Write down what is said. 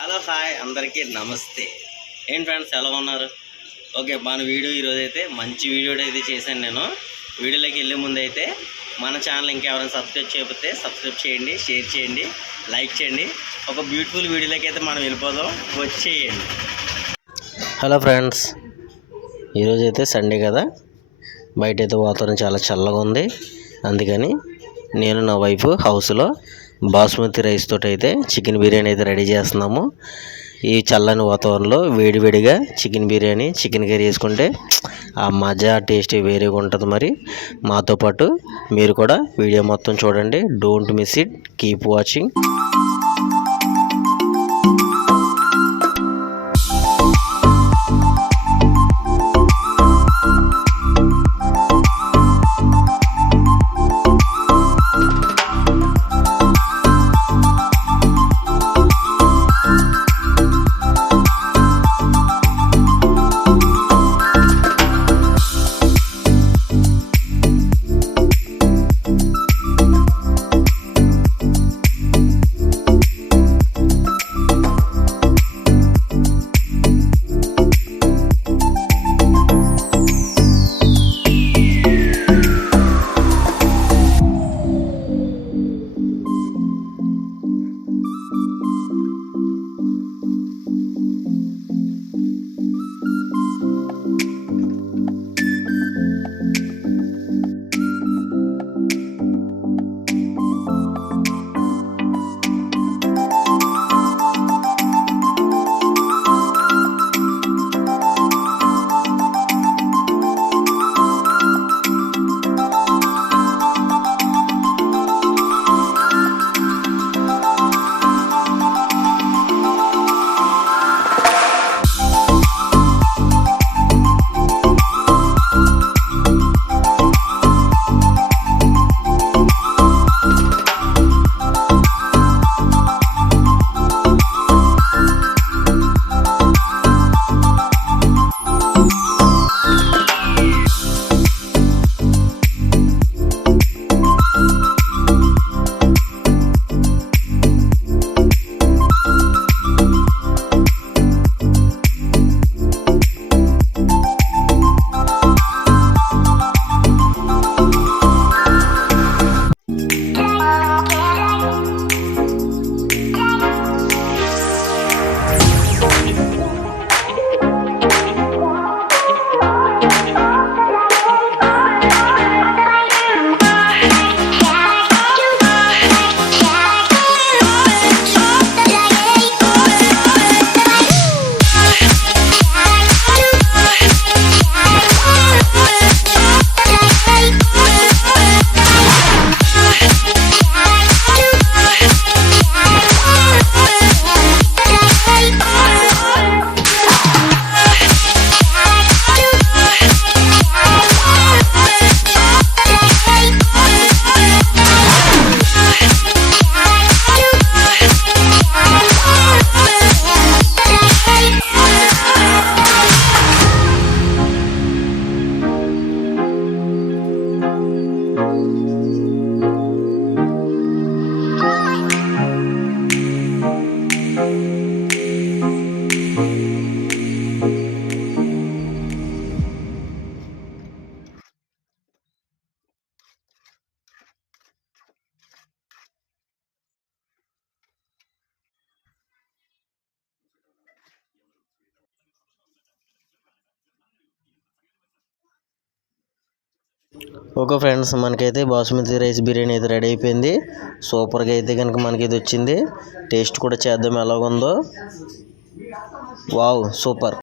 Hello hi అందరికీ నమస్తే. ఏం ఫ్రెండ్స్ ఎలా ఉన్నారు? ఓకే, మన వీడియో ఈరోజు అయితే మంచి వీడియో అయితే చేశాను. నేను వీడియోలోకి వెళ్ళే ముందు అయితే మన ఛానల్ ఇంకెవరైనా సబ్స్క్రైబ్ చేయకపోతే సబ్స్క్రైబ్ చేయండి, షేర్ చేయండి, లైక్ చేయండి. ఒక బ్యూటిఫుల్ వీడియోలోకి అయితే మనం వెళ్ళిపోదాం, వచ్చేయండి. హలో ఫ్రెండ్స్, ఈరోజు అయితే సండే కదా, బయట అయితే వాతావరణం చాలా చల్లగా ఉంది. అందుకని నేను నా వైఫ్ హౌస్లో బాస్మతి రైస్ తోటి అయితే చికెన్ బిర్యానీ అయితే రెడీ చేస్తున్నాము. ఈ చల్లని వాతావరణంలో వేడివేడిగా చికెన్ బిర్యానీ, చికెన్ కర్రీ వేసుకుంటే ఆ మజా టేస్ట్ వేరేగా ఉంటుంది. మరి మాతో పాటు మీరు కూడా వీడియో మొత్తం చూడండి. Don't miss it, keep watching. Okay friends, మనకైతే బాస్మతి రైస్ బిర్యానీ అయితే రెడీ అయిపోయింది. సూపర్గా అయితే కనుక మనకి ఇది వచ్చింది. టేస్ట్ కూడా చేద్దాం ఎలాగుందో. Wow, super.